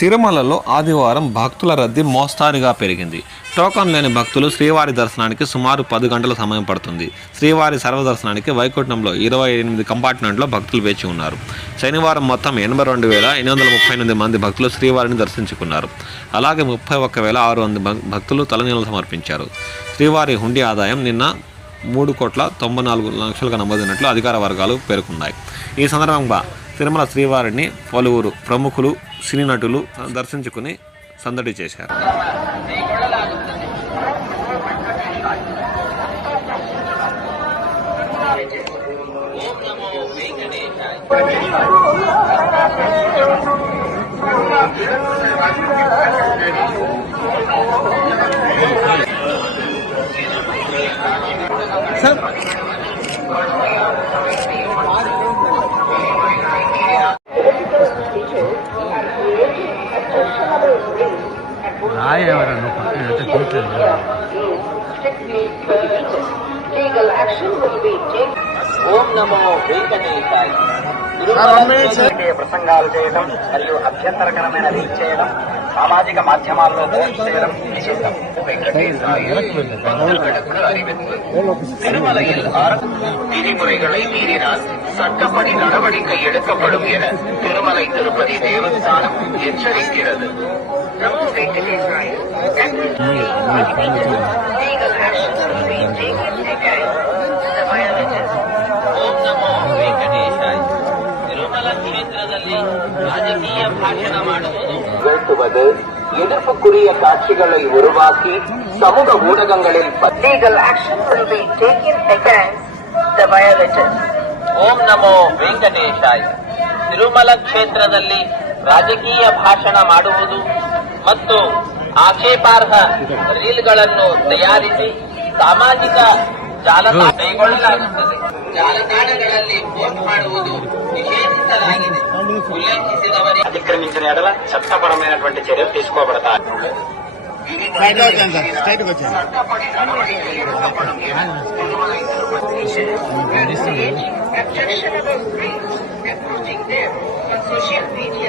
తిరుమలలో ఆదివారం భక్తుల రద్దీ మోస్తారుగా పెరిగింది. టోకన్ లేని భక్తులు శ్రీవారి దర్శనానికి సుమారు 10 గంటల సమయం పడుతుంది. శ్రీవారి సర్వదర్శనానికి వైకుంఠంలో 28 కంపార్ట్మెంట్లో భక్తులు వేచి ఉన్నారు. శనివారం మొత్తం 82,838 మంది భక్తులు శ్రీవారిని దర్శించుకున్నారు. అలాగే 31,600 భక్తులు తలనీళ్ళు సమర్పించారు. శ్రీవారి హుండీ ఆదాయం నిన్న 3,94,00,000గా నమోదైనట్లు అధికార వర్గాలు పేర్కొన్నాయి. ఈ సందర్భంగా తిరుమల శ్రీవారిని పలువురు ప్రముఖులు, సినీ నటులు దర్శించుకుని సందడి చేశారు. ఓం నమో వెంకటేశాయ. ప్రసంగాలు చేయడం మరియు అభ్యంతరకరమైన రీచ్ చేయడం, సామాజిక మాధ్యమాల్లో పోస్ట్ చేయడం నిషిద్ధం. திருமலையில் விதிமுறைகளை மீறினால் சட்டப்படி நடவடிக்கை எடுக்கப்படும் என திருமலை திருப்பதி தேவஸ்தானம் எச்சரிக்கிறது. நமோ வெங்கடேசாய. ಓಂ ನಮೋ ವೆಂಕಟೇಶಾಯ. ತಿರುಮಲ ಕ್ಷೇತ್ರದಲ್ಲಿ ರಾಜಕೀಯ ಭಾಷಣ ಮಾಡುವುದು, எதிர்ப்புக்குரிய காட்சிகளை உருவாக்கி சமூக ஊடகங்களில் legal action will be taken against the violators. ಓಂ ನಮೋ ವೆಂಕಟೇಶಾಯ. ತಿರುಮಲ ಕ್ಷೇತ್ರದಲ್ಲಿ ರಾಜಕೀಯ ಭಾಷಣ ಮಾಡುವುದು ಮತ್ತು ಆಕ್ಷೇಪಾರ್ಹ ರೀಲ್ಗಳನ್ನು ತಯಾರಿಸಿ ಸಾಮಾಜಿಕ ಜಾಲತಾಣ ಕೈಗೊಳ್ಳಲಾಗುತ್ತದೆ. ಜಾಲತಾಣಗಳಲ್ಲಿ ಪೋಸ್ಟ್ ಮಾಡುವುದು ನಿಷೇಧಿಸಲಾಗಿದೆ. ఉల్లంఘించినవరి అతిక్రమించిన ఎడల చట్టపరమైనటువంటి చర్యలు తీసుకోబడతాయి. Social media